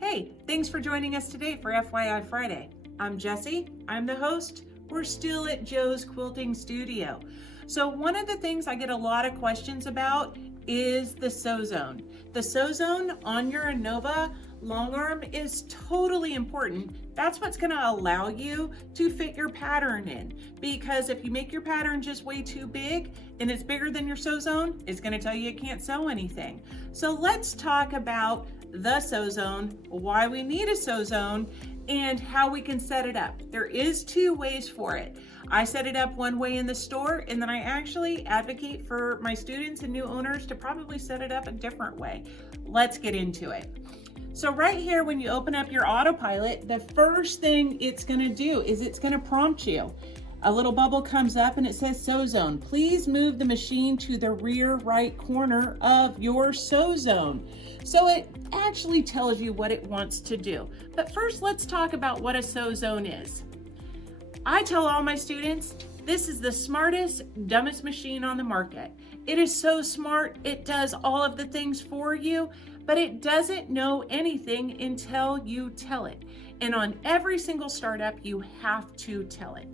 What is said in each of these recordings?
Hey, thanks for joining us today for FYI Friday. I'm Jessie, I'm the host. We're still at Joe's Quilting Studio. So one of the things I get a lot of questions about is the sew zone. The sew zone on your Innova Longarm is totally important. That's what's going to allow you to fit your pattern in, because if you make your pattern just way too big and it's bigger than your sew zone, it's going to tell you can't sew anything. So let's talk about the sew zone, why we need a sew zone, and how we can set it up. There is two ways for it. I set it up one way in the store, and then I actually advocate for my students and new owners to probably set it up a different way. Let's get into it. So right here, when you open up your AutoPilot, the first thing it's gonna do is it's gonna prompt you. A little bubble comes up and it says sew zone. Please move the machine to the rear right corner of your sew zone. So it actually tells you what it wants to do. But first, let's talk about what a sew zone is. I tell all my students, this is the smartest, dumbest machine on the market. It is so smart, it does all of the things for you, but it doesn't know anything until you tell it. And on every single startup, you have to tell it.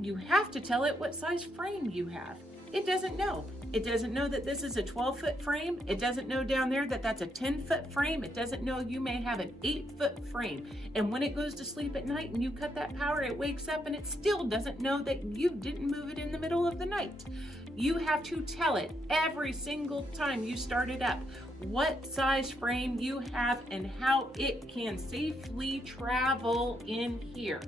You have to tell it what size frame you have. It doesn't know. It doesn't know that this is a 12-foot frame. It doesn't know down there that that's a 10-foot frame. It doesn't know you may have an 8-foot frame. And when it goes to sleep at night and you cut that power, it wakes up and it still doesn't know that you didn't move it in the middle of the night. You have to tell it every single time you start it up what size frame you have and how it can safely travel in here.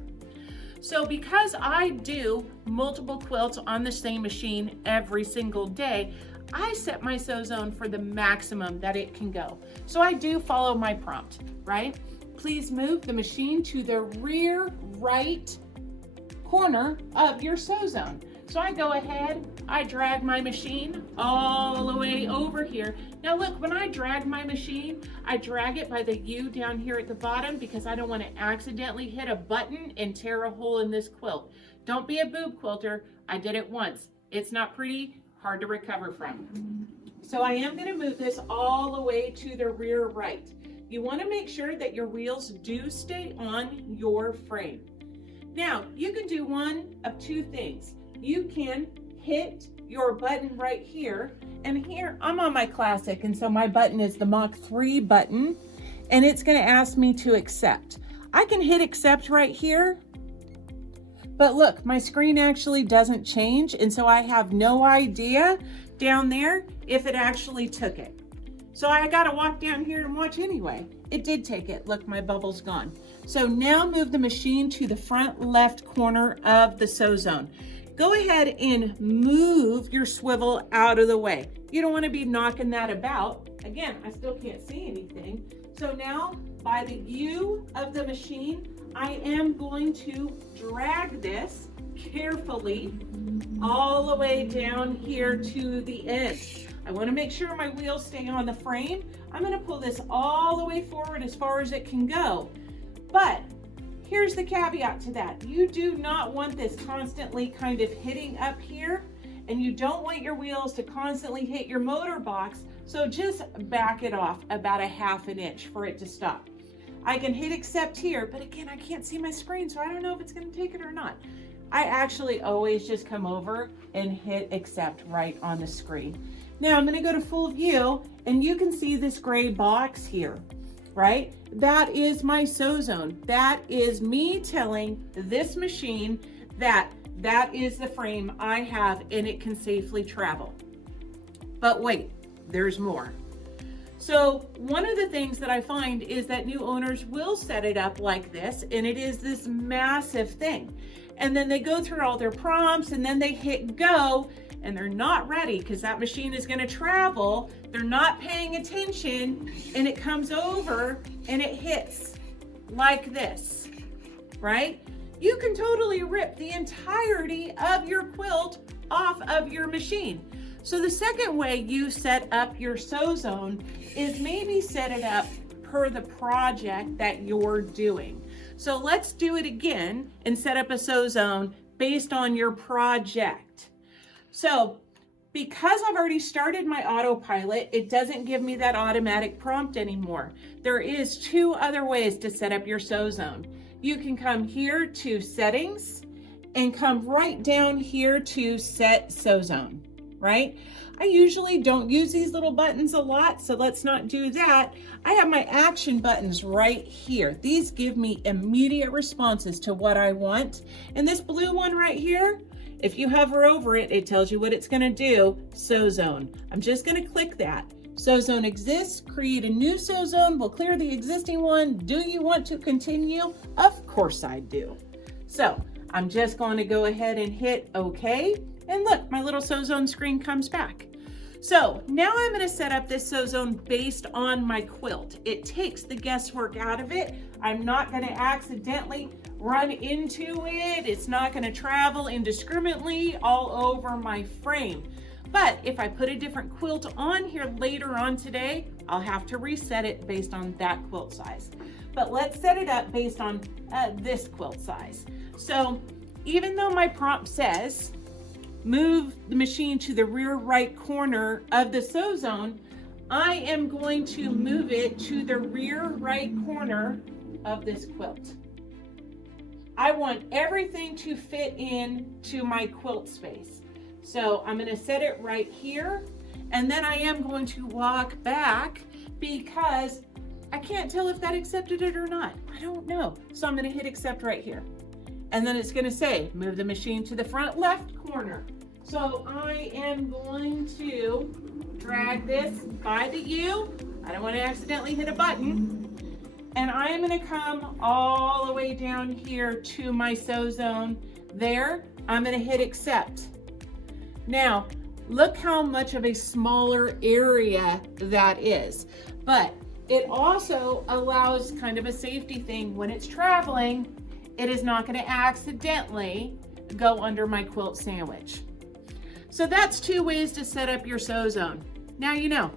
So because I do multiple quilts on the same machine every single day, I set my sew zone for the maximum that it can go. So I do follow my prompt, right? Please move the machine to the rear right corner of your sew zone. So I go ahead, I drag my machine all the way over here. Now look, when I drag my machine, I drag it by the U down here at the bottom because I don't want to accidentally hit a button and tear a hole in this quilt. Don't be a boob quilter. I did it once. It's not pretty, hard to recover from. So I am going to move this all the way to the rear right. You want to make sure that your wheels do stay on your frame. Now, you can do one of two things. You can hit your button right here, and here I'm on my classic, and so my button is the Mach3 button, and it's going to ask me to accept. I can hit accept right here, but look, my screen actually doesn't change, and so I have no idea down there if it actually took it. So I got to walk down here and watch anyway. It did take it. Look, my bubble's gone. So now move the machine to the front left corner of the sew zone. Go ahead and move your swivel out of the way. You don't want to be knocking that about. Again, I still can't see anything. So now by the U of the machine, I am going to drag this carefully all the way down here to the end. I want to make sure my wheels stay on the frame. I'm going to pull this all the way forward as far as it can go. But here's the caveat to that. You do not want this constantly kind of hitting up here, and you don't want your wheels to constantly hit your motor box, so just back it off about a ½ an inch for it to stop. I can hit accept here, but again, I can't see my screen, so I don't know if it's going to take it or not. I actually always just come over and hit accept right on the screen. Now I'm going to go to full view, and you can see this gray box here. Right? That is my sew zone. That is me telling this machine that that is the frame I have and it can safely travel. But wait, there's more. So one of the things that I find is that new owners will set it up like this, and it is this massive thing. And then they go through all their prompts and then they hit go, and they're not ready because that machine is going to travel. They're not paying attention, and it comes over and it hits like this, right? You can totally rip the entirety of your quilt off of your machine. So the second way you set up your sew zone is maybe set it up per the project that you're doing. So let's do it again and set up a sew zone based on your project. So Because I've already started my autopilot, it doesn't give me that automatic prompt anymore. There is 2 other ways to set up your sew zone. You can come here to settings and come right down here to set sew zone, right? I usually don't use these little buttons a lot, so let's not do that. I have my action buttons right here. These give me immediate responses to what I want. And this blue one right here, if you hover over it, it tells you what it's gonna do, sew zone. I'm just gonna click that. Sew zone exists, create a new sew zone, we'll clear the existing one. Do you want to continue? Of course I do. So I'm just going to go ahead and hit OK. And look, my little sew zone screen comes back. So now I'm going to set up this sew zone based on my quilt. It takes the guesswork out of it. I'm not going to accidentally run into it. It's not going to travel indiscriminately all over my frame. But if I put a different quilt on here later on today, I'll have to reset it based on that quilt size. But let's set it up based on this quilt size. So even though my prompt says, move the machine to the rear right corner of the sew zone, I am going to move it to the rear right corner of this quilt. I want everything to fit in to my quilt space. So I'm going to set it right here, and then I am going to walk back because I can't tell if that accepted it or not. I don't know. So I'm going to hit accept right here. And then it's going to say, move the machine to the front left corner. So I am going to drag this by the U. I don't want to accidentally hit a button. And I am going to come all the way down here to my sew zone. There, I'm going to hit accept. Now, look how much of a smaller area that is. But it also allows kind of a safety thing. When it's traveling, it is not going to accidentally go under my quilt sandwich. So that's 2 ways to set up your sew zone. Now you know.